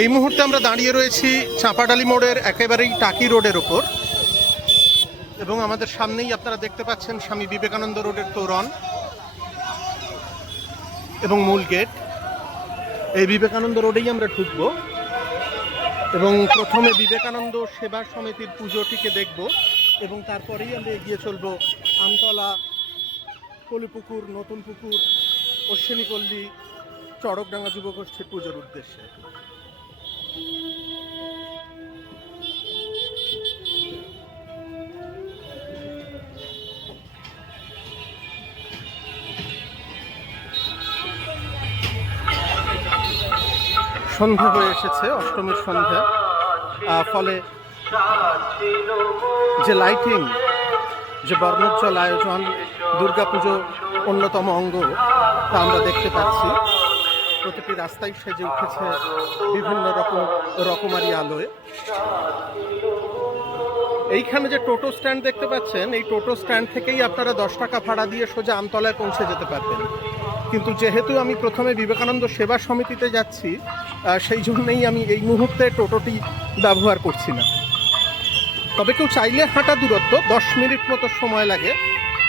এই মুহূর্তে আমরা দাঁড়িয়ে রয়েছি চাঁপাডালি মোড়ের একেবারেই টাকি রোডের ওপর, এবং আমাদের সামনেই আপনারা দেখতে পাচ্ছেন স্বামী বিবেকানন্দ রোডের তোরণ এবং মূল গেট। এই বিবেকানন্দ রোডেই আমরা ঢুকবো এবং প্রথমে বিবেকানন্দ সেবা সমিতির পুজোটিকে দেখব, এবং তারপরেই আমরা এগিয়ে চলব আমতলা, কলিপুকুর, নতুন পুকুর, অশ্বিনীপল্লী, চড়কডাঙ্গা যুবগোষ্ঠীর পুজোর উদ্দেশ্যে। সন্ধ্যা হয়ে এসেছে, অষ্টমীর সন্ধ্যা, ফলে যে লাইটিং, যে বর্ণোজ্জ্বল আয়োজন, দুর্গাপুজো অন্যতম অঙ্গ, তা আমরা দেখতে পাচ্ছি। প্রতিটি রাস্তায় সেজে উঠেছে বিভিন্ন রকমারি আলোয়। এইখানে যে টোটো স্ট্যান্ড দেখতে পাচ্ছেন, এই টোটো স্ট্যান্ড থেকেই আপনারা 10 টাকা ভাড়া দিয়ে সোজা আমতলায় পৌঁছে যেতে পারবেন। কিন্তু যেহেতু আমি প্রথমে বিবেকানন্দ সেবা সমিতিতে যাচ্ছি, সেই জন্যই আমি এই মুহূর্তে টোটোটি ব্যবহার করছি না। তবে কেউ চাইলে হাঁটা দূরত্ব 10 মিনিট মতো সময় লাগে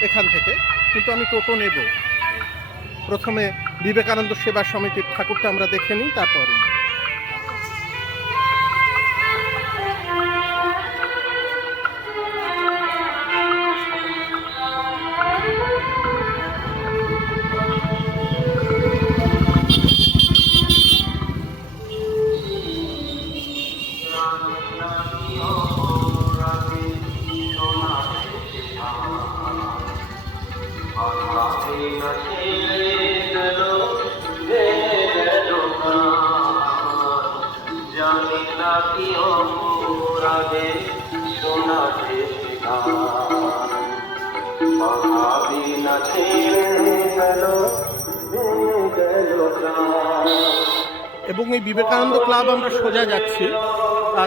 এখান থেকে, কিন্তু আমি টোটো নেব। প্রথমে বিবেকানন্দ সেবা সমিতির ঠাকুরটা আমরা দেখে নিই, তারপরে এবং এই বিবেকানন্দ ক্লাব আমরা সোজা যাচ্ছি।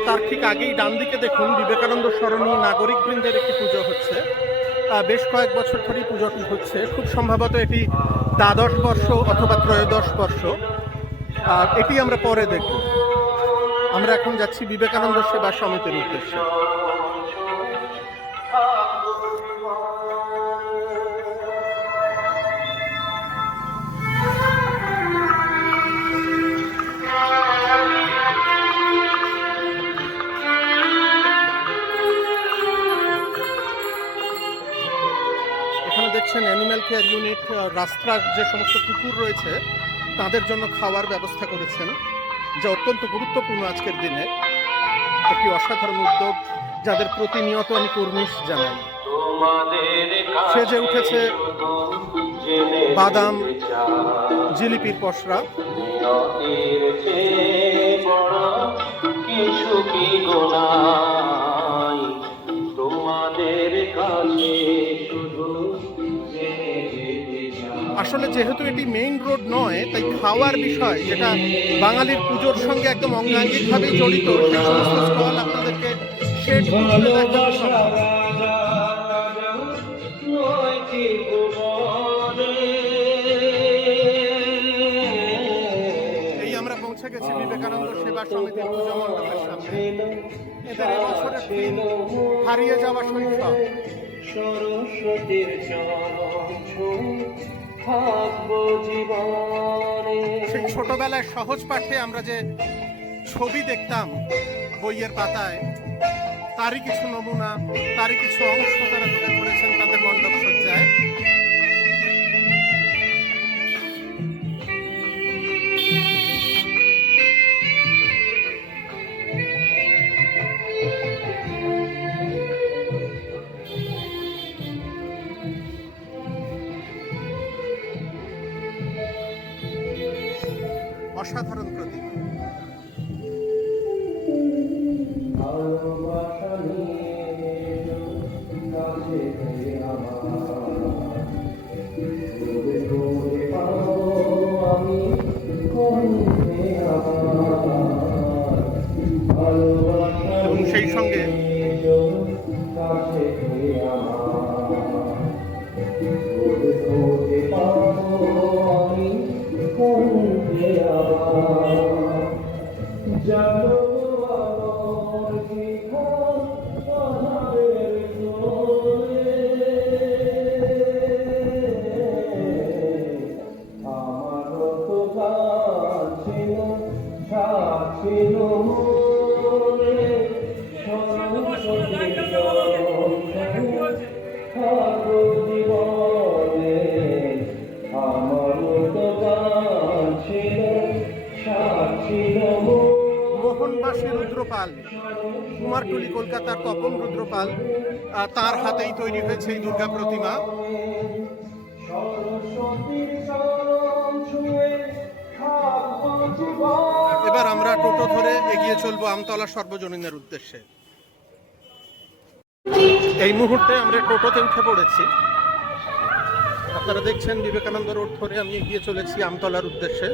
তার ঠিক আগেই ডান দিকে দেখুন বিবেকানন্দ সরণী নাগরিক বৃন্দের একটি পুজো হচ্ছে। বেশ কয়েক বছর ধরেই পুজোটি হচ্ছে। খুব সম্ভবত এটি দ্বাদশ বর্ষ অথবা ত্রয়োদশ বর্ষ। এটি আমরা পরে দেখব। আমরা এখন যাচ্ছি বিবেকানন্দ সেবা সমিতির উদ্দেশ্যে। দেখছেন অ্যানিম্যাল কেয়ার ইউনিট রাস্তার যে সমস্ত কুকুর রয়েছে তাদের জন্য খাওয়ার ব্যবস্থা করেছেন, যা অত্যন্ত গুরুত্বপূর্ণ আজকের দিনে। একটি অসাধারণ উদ্যোগ, যাদের প্রতিনিয়ত আমি কুর্নিশ জানাই। সেজে উঠেছে বাদাম, জিলিপির পসরা। আসলে যেহেতু এটি মেইন রোড নয়, তাই খাওয়ার বিষয়, যেটা বাঙালির পুজোর সঙ্গে একদম অঙ্গাঙ্গিকভাবেই জড়িত, সেই সমস্ত স্টল আপনাদেরকে এই আমরা পৌঁছে গেছি বিবেকানন্দ সেবা সমিতির পূজা মণ্ডপের সামনে। এদের এবছরের থিম হারিয়ে যাওয়া শৈশব। সরস্বতীর সেই ছোটবেলায় সহজ পাঠে আমরা যে ছবি দেখতাম বইয়ের পাতায়, তারই কিছু নমুনা, তারই কিছু অংশ তারা তুলে ধরেছেন তাদের মণ্ডপ সজ্জায়। অসাধারণ প্রতীক। এবং সেই সঙ্গে এবং মোহনবাসী রুদ্রপাল, কুমারটুলি কলকাতার তপন রুদ্রপাল, তার হাতেই তৈরি হয়েছে এই দুর্গা প্রতিমা। এবার আমরা টোটো ধরে এগিয়ে চলবো আমতলা সর্বজনীনের উদ্দেশ্যে। এই মুহূর্তে আমরা টোটোতে উঠে পড়েছি। আপনারা দেখছেন বিবেকানন্দ রোড ধরে আমি এগিয়ে চলেছি আমতলার উদ্দেশ্যে।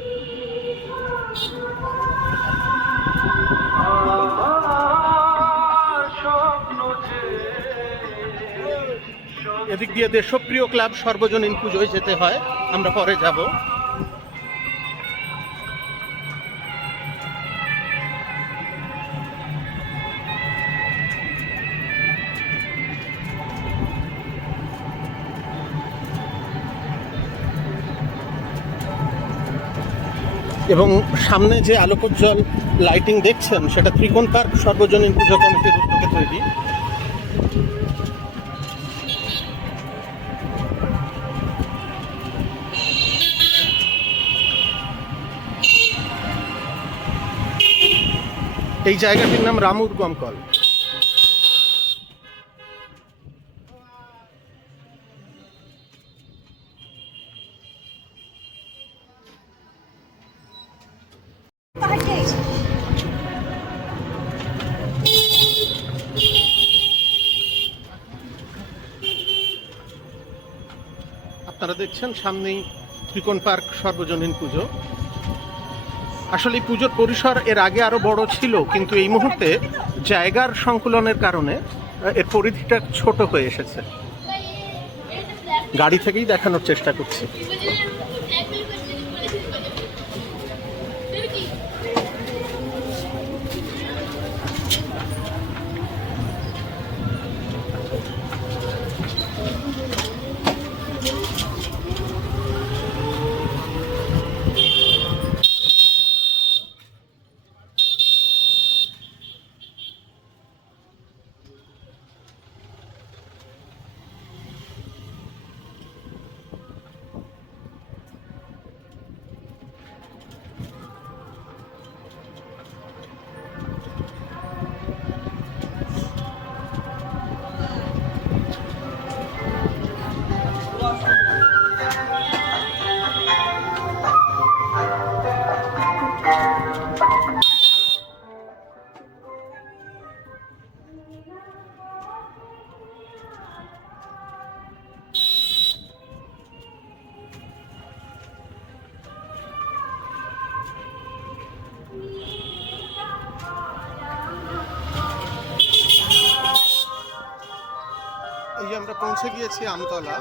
এদিক দিয়ে দেশপ্রিয় ক্লাব সর্বজনীন পুজোয় যেতে হয়, আমরা পরে যাব। এবং সামনে যে আলোকোজ্জ্বল লাইটিং দেখছেন সেটা ত্রিকোণ পার্ক সর্বজনীন পুজো কমিটির উদ্যোগে তৈরি। এই জায়গাটির নাম রামুর গমকল। আপনারা দেখছেন সামনেই ত্রিকোণ পার্ক সর্বজনীন পুজো। আসলে এই পুজোর পরিসর এর আগে আরো বড় ছিল, কিন্তু এই মুহূর্তে জায়গার সংকুলনের কারণে এর পরিধিটা ছোট হয়ে এসেছে। গাড়ি থেকেই দেখানোর চেষ্টা করছি। আমরা পৌঁছে গিয়েছি আমতলা।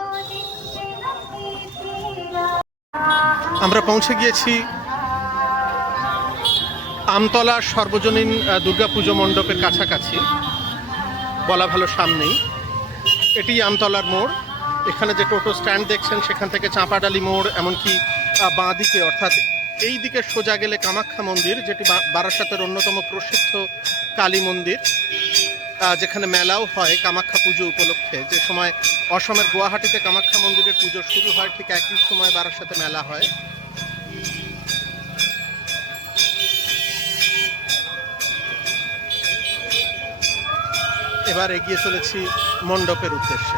আমরা পৌঁছে গিয়েছি আমতলা সর্বজনীন দুর্গাপুজো মণ্ডপের কাছাকাছি, বলা ভালো সামনেই। এটি আমতলার মোড়। এখানে যে টোটো স্ট্যান্ড দেখছেন সেখান থেকে চাঁপাডালি মোড়, এমনকি বাঁ দিকে অর্থাৎ এই দিকে সোজা গেলে কামাখ্যা মন্দির, যেটি বারাসাতের অন্যতম প্রসিদ্ধ কালী মন্দির, যেখানে মেলাও হয় কামাখ্যা পুজো উপলক্ষে। যে সময় অসমের গুয়াহাটিতে কামাখ্যা মন্দিরের পুজো শুরু হয়, ঠিক একই সময় বারাসাতে মেলা হয়। এবার এগিয়ে চলেছি মণ্ডপের উদ্দেশ্যে।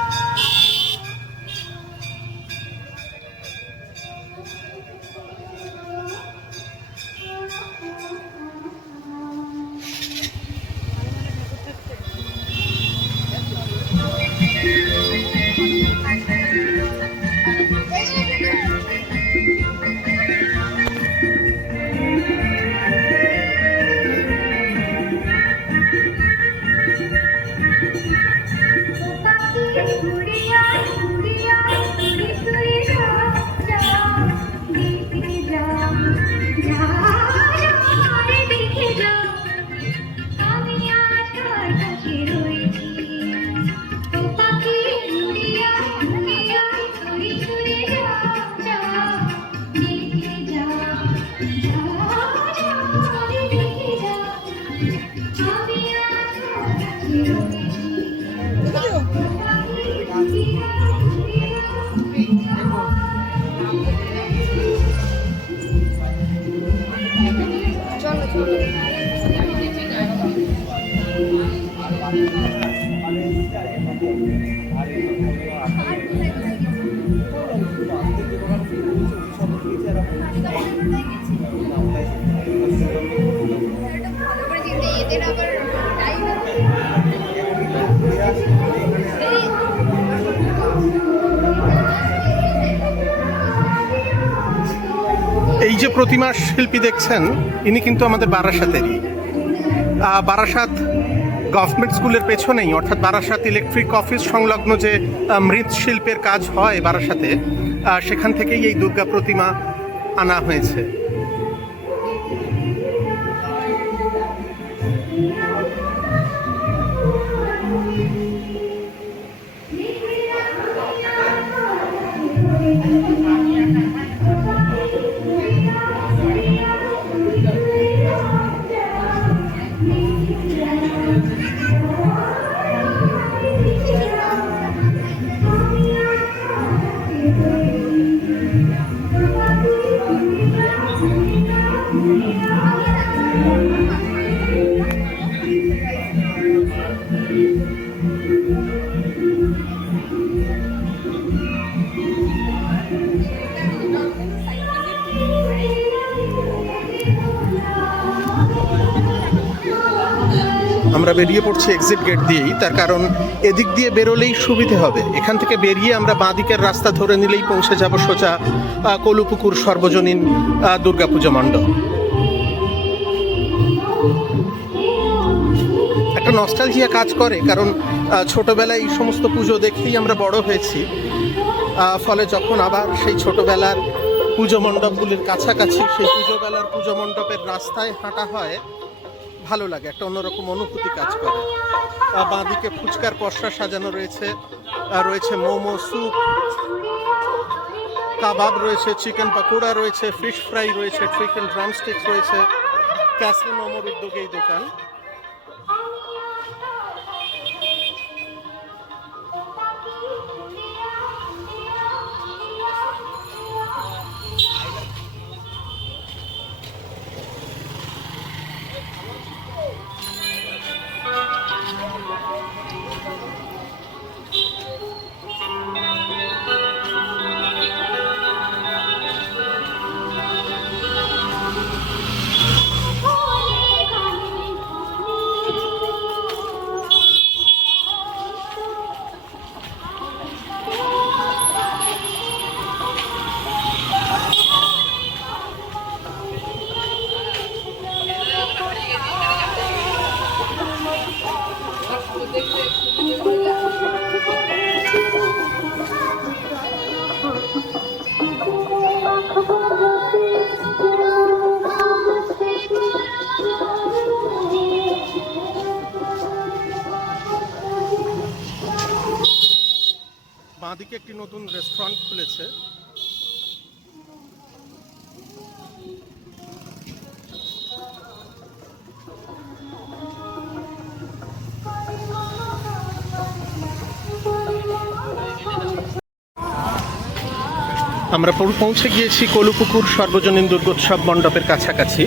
ঘুরে এই যে প্রতিমার শিল্পী দেখছেন, ইনি কিন্তু আমাদের বারাসাতেরই। বারাসাত গভর্নমেন্ট স্কুলের পেছনেই, অর্থাৎ বারাসাত ইলেকট্রিক অফিস সংলগ্ন যে মৃৎশিল্পের কাজ হয় বারাসাতে, সেখান থেকেই এই দুর্গা প্রতিমা আনা হয়েছে। আমরা বেরিয়ে পড়ছি এক্সিট গেট দিয়েই, তার কারণ এদিক দিয়ে বেরোলেই সুবিধে হবে। এখান থেকে বেরিয়ে আমরা বাঁ দিকের রাস্তা ধরে নিলেই পৌঁছে যাব সোজা কলুপুকুর সর্বজনীন দুর্গাপুজো মণ্ডপ। একটা নস্টালজিয়া কাজ করে, কারণ ছোটবেলায় এই সমস্ত পুজো দেখেই আমরা বড় হয়েছি। ফলে যখন আবার সেই ছোটবেলার পুজো মণ্ডপগুলির কাছাকাছি সেই পুজো মণ্ডপের রাস্তায় হাঁটা হয়, ভালো লাগে, একটা অন্যরকম অনুভূতি কাজ করে। বাঁদিকে ফুচকার পসরা সাজানো রয়েছে, রয়েছে মোমো, স্যুপ, কাবাব রয়েছে, চিকেন পাকোড়া রয়েছে, ফিশ ফ্রাই রয়েছে, চিকেন ড্রামস্টিক্স রয়েছে। ক্যাসলি মোমোর উদ্যোগে এই দোকান। বাঁদিকে একটি নতুন রেস্টুরেন্ট খুলেছে। আমরা পৌঁছে গিয়েছি কলুপুকুর সর্বজনীন দুর্গোৎসব মণ্ডপের কাছাকাছি।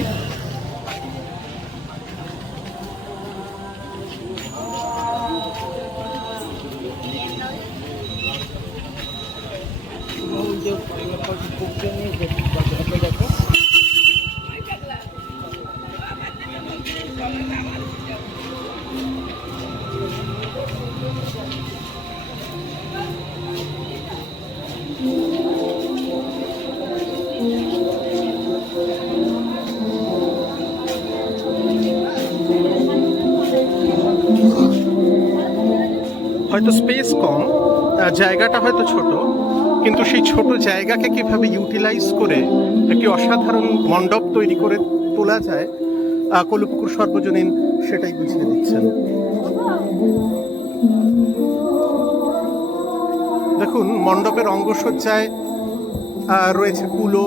হয়তো স্পেস কম, জায়গাটা হয়তো ছোট, কিন্তু সেই ছোট জায়গাকে কিভাবে ইউটিলাইজ করে একটি অসাধারণ মণ্ডপ তৈরি করে তোলা যায় কলুপুকুর সর্বজনীন সেটাই বুঝিয়ে দিচ্ছেন। দেখুন, মণ্ডপের অঙ্গসজ্জায় রয়েছে কুলো,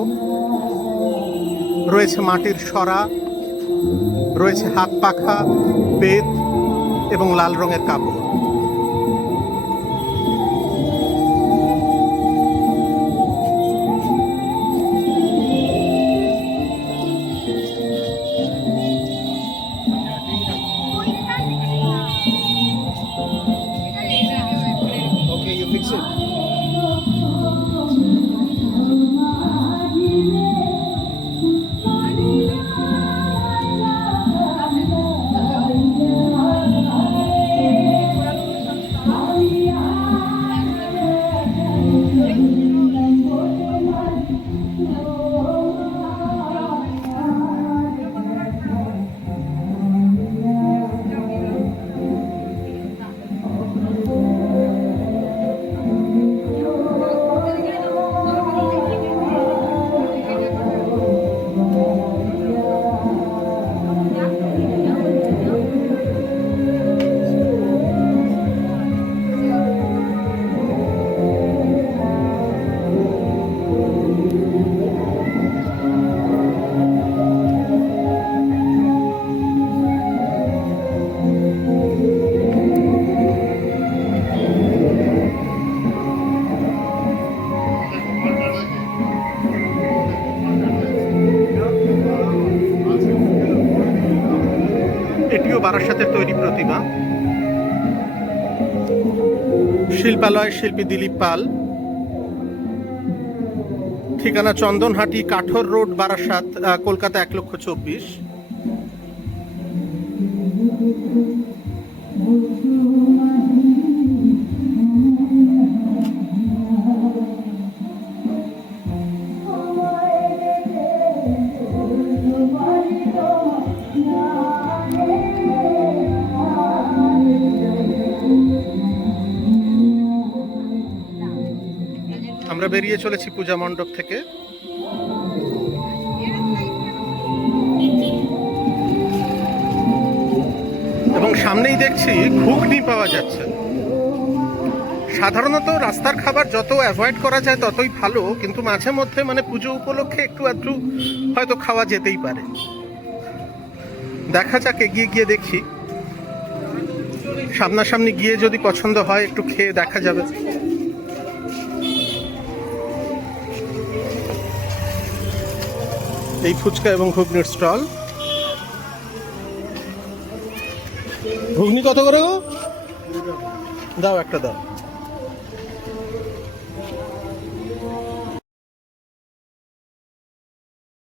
রয়েছে মাটির সরা, রয়েছে হাত পাখা, বেত এবং লাল রঙের কাপড়। এটিও বারাসাতের তৈরি প্রতিমা। শিল্পালয়ের শিল্পী দিলীপ পাল। ঠিকানা চন্দনহাটি, কাঠর রোড, বারাসাত, কলকাতা 1,24,00,000। আমরা বেরিয়ে চলেছি পূজা মণ্ডপ থেকে। এবং সামনেই দেখছি ঘুগনি পাওয়া যাচ্ছে। সাধারণত রাস্তার খাবার যত অ্যাভয়েড করা যায় ততই ভালো, কিন্তু মাঝে মধ্যে মানে পুজো উপলক্ষে একটু আধটু হয়তো খাওয়া যেতেই পারে। দেখা যাক, এগিয়ে গিয়ে দেখি। সামনাসামনি গিয়ে যদি পছন্দ হয় একটু খেয়ে দেখা যাবে। এই ফুচকা এবং ঘুগনির স্টল। ঘুগনি কত করে গো? দাও একটা দাও।